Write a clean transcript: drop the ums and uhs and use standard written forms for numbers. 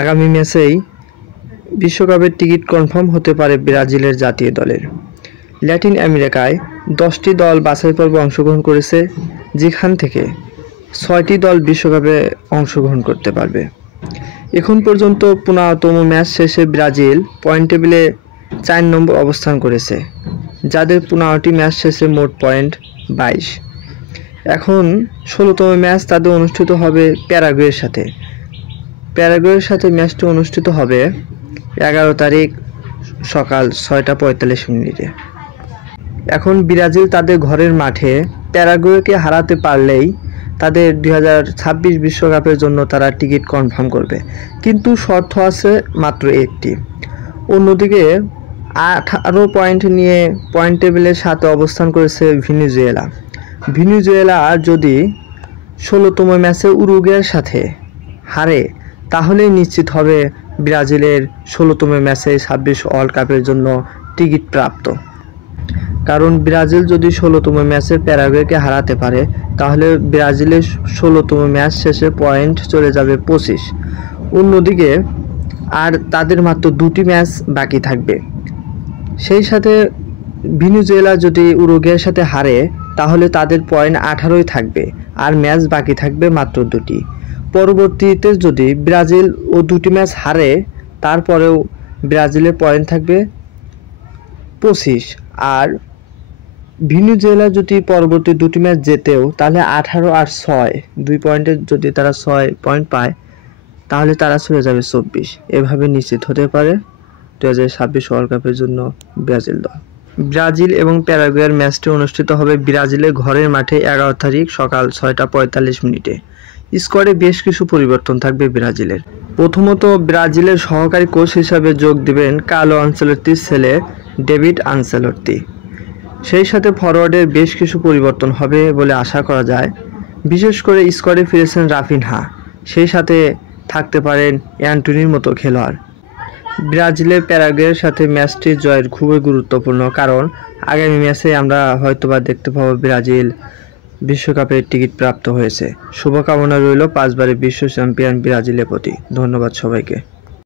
আগামী ম্যাচেই বিশ্বকাপের টিকিট কনফার্ম হতে পারে ব্রাজিলের জাতীয় দলের। ল্যাটিন আমেরিকায় 10টি দল বাছাই পর্বে অংশগ্রহণ করেছে, যেখান থেকে 6টি দল বিশ্বকাপে অংশগ্রহণ করতে পারবে। এখন পর্যন্ত 15তম ম্যাচ শেষে ব্রাজিল পয়েন্ট টেবিলে 4 নম্বর অবস্থান করেছে, যাদের 15টি ম্যাচ শেষে মোট পয়েন্ট 22। এখন 16তম ম্যাচ তাদের অনুষ্ঠিত হবে প্যারাগুয়ের সাথে। প্যারাগুয়ের সাথে ম্যাচটি অনুষ্ঠিত হবে 11 তারিখ সকাল 6:45। এখন ব্রাজিল তাদের ঘরের মাঠে প্যারাগুয়েকে হারাতে পারলেই তাদের 2026 বিশ্বকাপের জন্য তারা টিকিট কনফার্ম করবে, কিন্তু শর্ত আছে মাত্র একটি। অন্যদিকে 18 পয়েন্ট নিয়ে পয়েন্ট টেবিলের সাথে অবস্থান করেছে ভেনেজুয়েলা। ভেনেজুয়েলা যদি 16তম ম্যাচে উরুগুয়ের সাথে হারে, তাহলেই নিশ্চিত হবে ব্রাজিলের 16তম ম্যাচে 26 ওয়ার্ল্ড কাপের জন্য টিকিট প্রাপ্ত। কারণ ব্রাজিল যদি 16তম ম্যাচে প্যারাগুয়েকে হারাতে পারে, তাহলে ব্রাজিলের 16তম ম্যাচ শেষে পয়েন্ট চলে যাবে 25। অন্যদিকে আর তাদের মাত্র 2টি ম্যাচ বাকি থাকবে। সেই সাথে ভেনেজুয়েলা যদি উরুগুয়ের সাথে হারে, তাহলে তাদের পয়েন্ট 18ই থাকবে, আর ম্যাচ বাকি থাকবে মাত্র 2টি। পরবর্তীতে যদি ব্রাজিল ও 2টি ম্যাচ হারে, তারপরেও ব্রাজিলের পয়েন্ট থাকবে 25। আর ভেনেজুয়েলা যদি পরবর্তী 2টি ম্যাচ জেতেও, তাহলে 18 আর 6 2 পয়েন্টে যদি তারা 6 পয়েন্ট পায়, তাহলে তারা চলে যাবে 24। এভাবে নিশ্চিত হতে পারে 2026 ওয়ার্ল্ড কাপের জন্য ব্রাজিল দল। ব্রাজিল এবং প্যারাগুয়ের ম্যাচটি অনুষ্ঠিত হবে ব্রাজিলের ঘরের মাঠে 11 তারিখ সকাল 6:45। স্কোয়াডে বেশ কিছু পরিবর্তন থাকবে ব্রাজিলের। প্রথমত, ব্রাজিলের সহকারী কোচ হিসাবে যোগ দেবেন কার্লো আনচেলত্তির ছেলে ডেভিড আনচেলত্তি। সেই সাথে ফরওয়ার্ডের বেশ কিছু পরিবর্তন হবে বলে আশা করা যায়। বিশেষ করে স্কোয়াডে ফিরেছেন রাফিনহা, সেই সাথে থাকতে পারেন অ্যান্টনির মতো খেলোয়াড়। ব্রাজিলের প্যারাগুয়ের সাথে ম্যাচটি জয়ের খুবই গুরুত্বপূর্ণ, কারণ আগামী ম্যাচে আমরা হয়তোবা দেখতে পাবো ব্রাজিল বিশ্বকাপের টিকিট প্রাপ্ত হয়েছে। শুভকামনা রইল 5বারের বিশ্ব চ্যাম্পিয়ন ব্রাজিলের প্রতি। ধন্যবাদ সবাইকে।